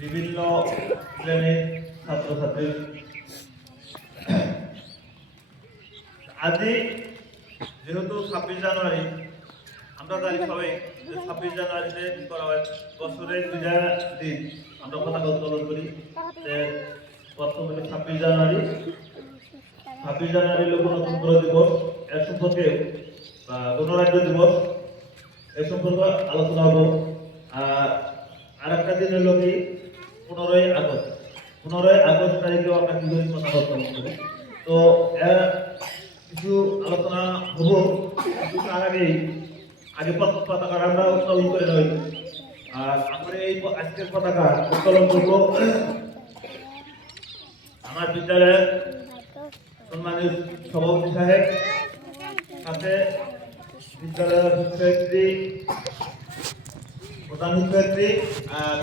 বিভিন্ন শ্রেণীর ছাত্রছাত্রী আজই যেহেতু 26 জানুয়ারি আমরা জানি সবাই যে 26 জানুয়ারিতে কি করা হয়, বছরের দুইটা দিন আমরা পতাকা উত্তোলন করি। প্রথম হলো 26 জানুয়ারি হলো গণতন্ত্র দিবস, এর সম্পর্কে বা গণরাজ্য দিবস এ সম্পর্কে আলোচনা হবো। আর একটা দিন হলো কি 15ই আগস্ট। 15ই আগস্ট তারিখেও আমরা কি করি, পতাকা উত্তোলন করি। তো কিছু আলোচনা হবো, কিন্তু তার আগে পতাকা আমরা উত্তোলন করে রই। আর আমরা এই আজকের পতাকা উত্তোলন করবো আমার বিদ্যালয়ের সম্মানিত সভাপতি সাহেব, সাথে বিদ্যালয়ের শিক্ষয়িত্রী, প্রধান শিক্ষয়িত্রী আর